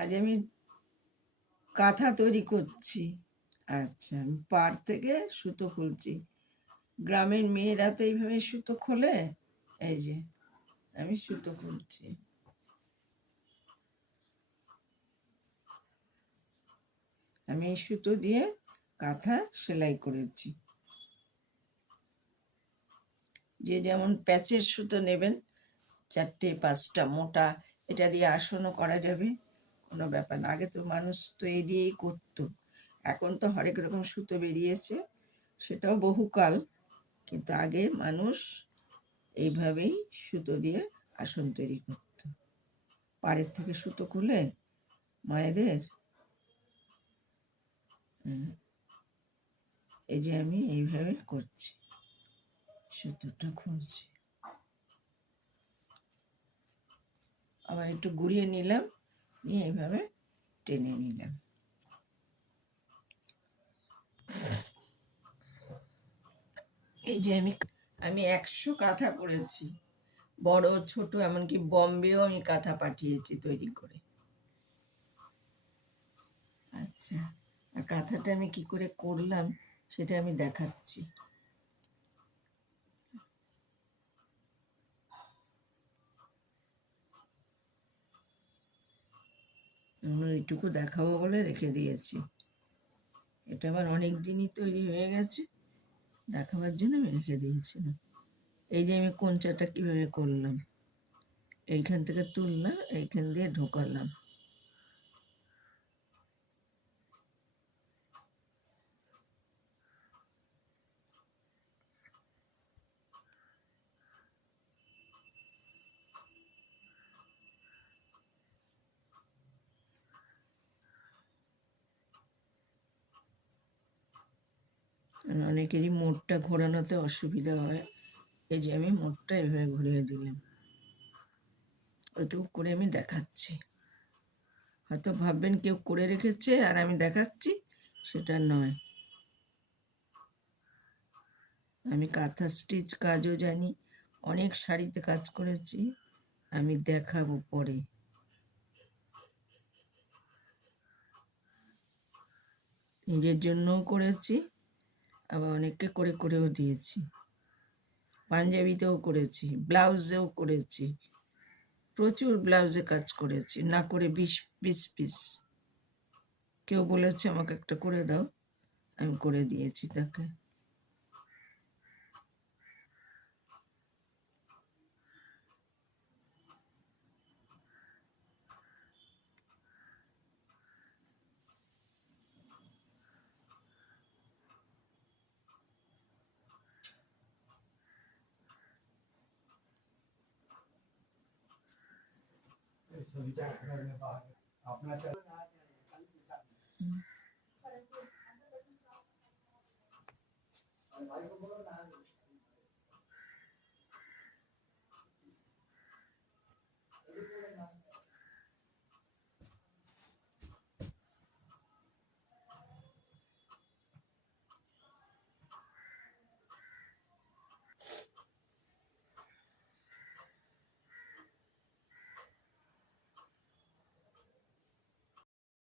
আজ আমি কাঁথা তৈরি করছি। আচ্ছা, আমি পাড় থেকে সুতো খুলছি। গ্রামের মেয়েরা তো এইভাবে সুতো খোলে। এই যে আমি সুতো খুলছি। আমি এই সুতো দিয়ে কাঁথা সেলাই করেছি। যে যেমন প্যাচের সুতো নেবেন, 4টে 5টা মোটা, এটা দিয়ে আসনও করা যাবে, কোনো ব্যাপার না। আগে তো মানুষ তো এই দিয়েই করতো। এখন তো হরেক রকম সুতো বেরিয়েছে, সেটাও বহুকাল, কিন্তু আগে মানুষ এইভাবেই সুতো দিয়ে আসন তৈরি করত। পাড়ের থেকে সুতো খুলে মায়েদের, এই যে আমি এইভাবে করছি, সুতোটা খুলছি, আবার একটু ঘুরিয়ে নিলাম, নিয়ে এইভাবে টেনে নিলাম। এই যে আমি 100 কাঁথা করেছি, বড় ছোট, এমনকি বম্বেও আমি কাঁথা পাঠিয়েছি তৈরি করে। আচ্ছা, আর কাঁথাটা আমি কি করে করলাম সেটা আমি দেখাচ্ছি। আমরা এইটুকু দেখাবো বলে রেখে দিয়েছি। এটা আবার অনেক দিনই তৈরি হয়ে গেছে, দেখাবার জন্য আমি রেখে দিয়েছিলাম। এই যে আমি কোঞ্চাটা কিভাবে করলাম, এইখান থেকে তুললাম, এইখান দিয়ে ঢোকালাম, অনেকেরই মোড়টা ঘোরানোতে অসুবিধা হয়। এই যে আমি মোড়টা এভাবে ঘুরিয়ে দিলাম, ওইটুকু করে আমি দেখাচ্ছি। হয়তো ভাববেন কেউ করে রেখেছে আর আমি দেখাচ্ছি, সেটা নয়। আমি কাঁথা স্টিচ কাজও জানি, অনেক শাড়িতে কাজ করেছি, আমি দেখাবো পরে। নিজের জন্যও করেছি, আবার অনেককে করে করেও দিয়েছি। পাঞ্জাবিতেও করেছি, ব্লাউজেও করেছি, প্রচুর ব্লাউজে কাজ করেছি, না করে 20 পিস। কেউ বলেছে আমাকে একটা করে দাও, আমি করে দিয়েছি তাকে।